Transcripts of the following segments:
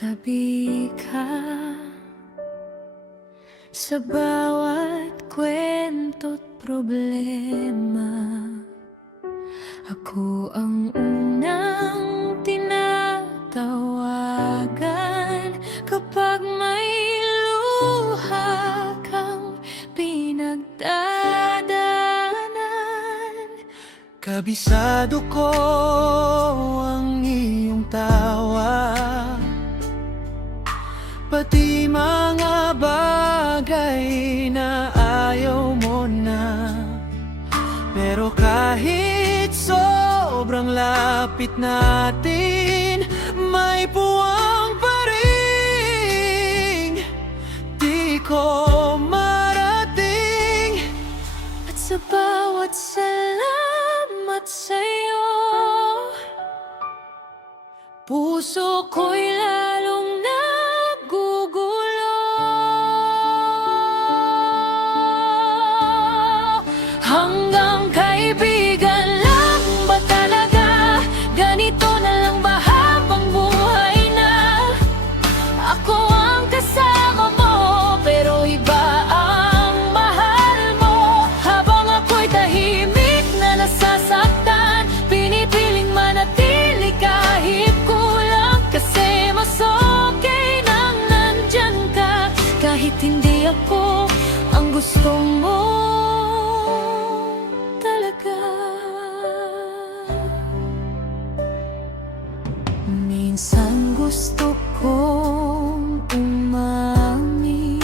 Tabi ka sa bawat kwento't problema. Ako ang unang tinatawagan kapag may luha kang pinagdadaanan. Kabisado ko ang iyong tawa, pati mga bagay na ayaw mo na. Pero kahit sobrang lapit natin, may puwang pa rin di ko marating. At sa bawat salamat sa'yo, puso ko'y lalong nagugulo. Hanggang kaibigan lang ba talaga? Ganito na lang ba habang buhay na? Ako ang kasama mo, pero iba ang mahal mo. Habang ako'y tahimik na nasasaktan, pinipiling manatili kahit kulang. Kasi mas okay nang nandyan ka, kahit hindi ako ang gusto mo talaga. Minsan gusto kong umamin,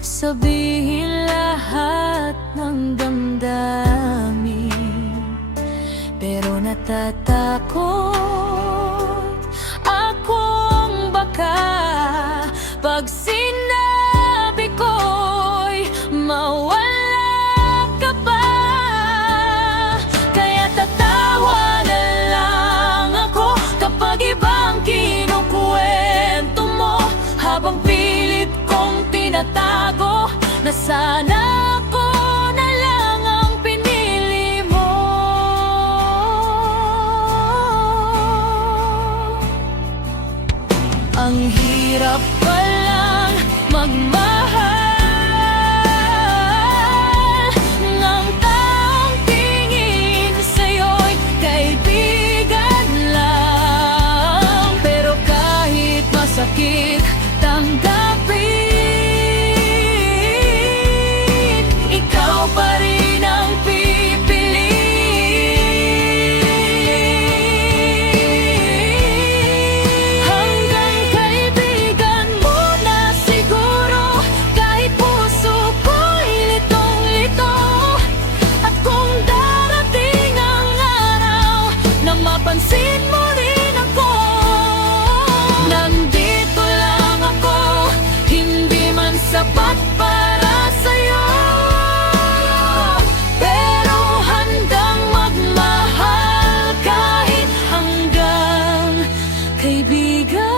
sabihin lahat ng damdamin, pero natatakot akong baka pag sinabi ko'y mawala ka pa. Kaya tatawa na lang ako kapag ibang kinukuwento mo, habang pilit kong tinatago na sana ako na lang ang pinili mo. Ang hirap palang magmahal, ng taong tingin sa'yo'y kaibigan lang. Pero kahit masakit tanggapin, ikaw pa rin ang pipiliin. Hanggang kaibigan mo na siguro, kahit puso ko'y litong-lito. At kung darating ang araw na mapansin mo rin ako, nandito lang ako, hindi man sapat para sa'yo, pero handang magmahal kahit hanggang kaibigan.